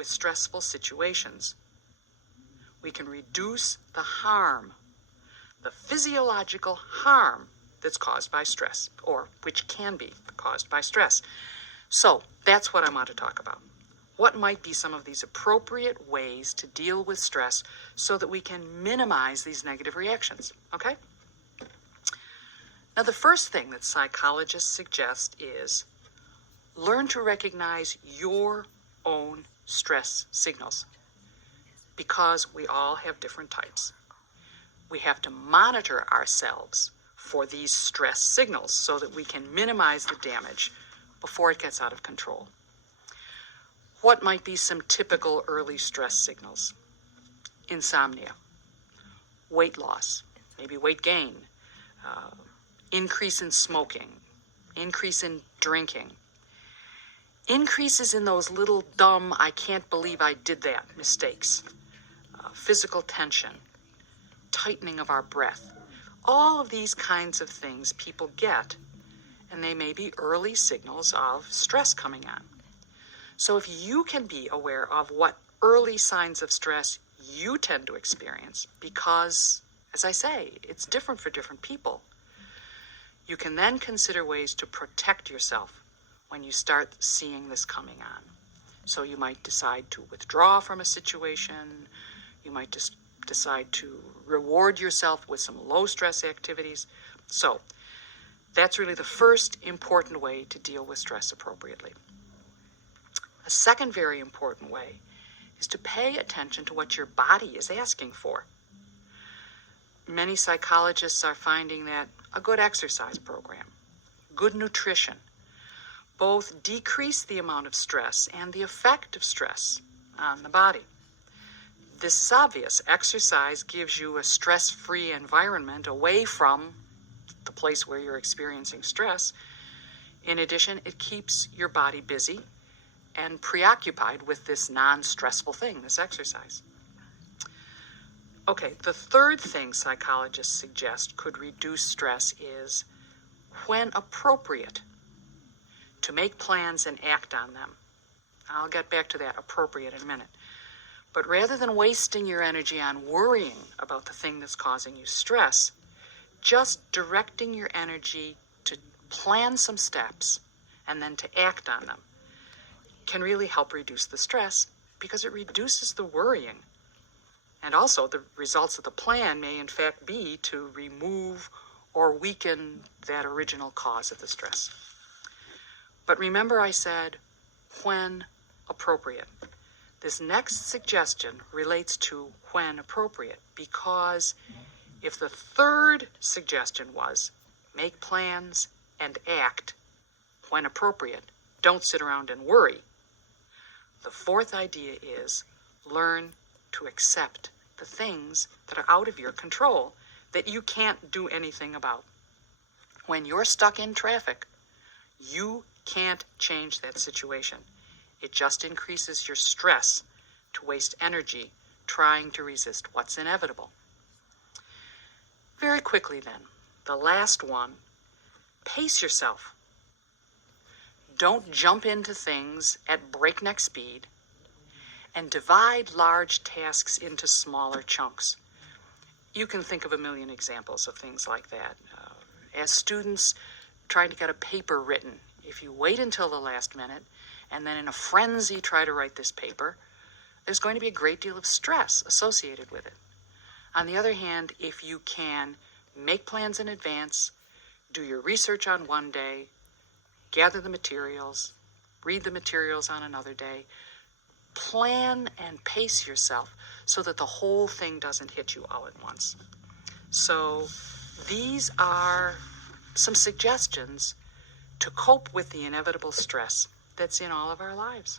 with stressful situations, we can reduce the harm, the physiological harm that's caused by stress, or which can be caused by stress. So that's what I want to talk about. What might be some of these appropriate ways to deal with stress so that we can minimize these negative reactions, okay? Now, the first thing that psychologists suggest is learn to recognize your own stress signals, because we all have different types. We have to monitor ourselves for these stress signals so that we can minimize the damage before it gets out of control. What might be some typical early stress signals? Insomnia, weight loss, maybe weight gain, increase in smoking, increase in drinking, increases in those little dumb, I can't believe I did that mistakes, physical tension, tightening of our breath. All of these kinds of things people get, and they may be early signals of stress coming on. So if you can be aware of what early signs of stress you tend to experience, because, as I say, it's different for different people, you can then consider ways to protect yourself when you start seeing this coming on. So you might decide to withdraw from a situation. You might just decide to reward yourself with some low-stress activities. So that's really the first important way to deal with stress appropriately. A second very important way is to pay attention to what your body is asking for. Many psychologists are finding that a good exercise program, good nutrition, both decrease the amount of stress and the effect of stress on the body. This is obvious. Exercise gives you a stress-free environment away from the place where you're experiencing stress. In addition, it keeps your body busy and preoccupied with this non-stressful thing, this exercise. Okay, the third thing psychologists suggest could reduce stress is, when appropriate, to make plans and act on them. I'll get back to that appropriate in a minute. But rather than wasting your energy on worrying about the thing that's causing you stress, just directing your energy to plan some steps and then to act on them can really help reduce the stress, because it reduces the worrying. And also, the results of the plan may in fact be to remove or weaken that original cause of the stress. But remember, I said, when appropriate. This next suggestion relates to when appropriate, because if the third suggestion was make plans and act when appropriate, don't sit around and worry, the fourth idea is learn to accept the things that are out of your control that you can't do anything about. When you're stuck in traffic, you can't change that situation. It just increases your stress to waste energy trying to resist what's inevitable. Very quickly then, the last one, pace yourself. Don't jump into things at breakneck speed, and divide large tasks into smaller chunks. You can think of a million examples of things like that. As students trying to get a paper written, if you wait until the last minute and then in a frenzy try to write this paper, there's going to be a great deal of stress associated with it. On the other hand, if you can make plans in advance, do your research on one day, gather the materials, read the materials on another day, plan and pace yourself so that the whole thing doesn't hit you all at once. So these are some suggestions to cope with the inevitable stress that's in all of our lives.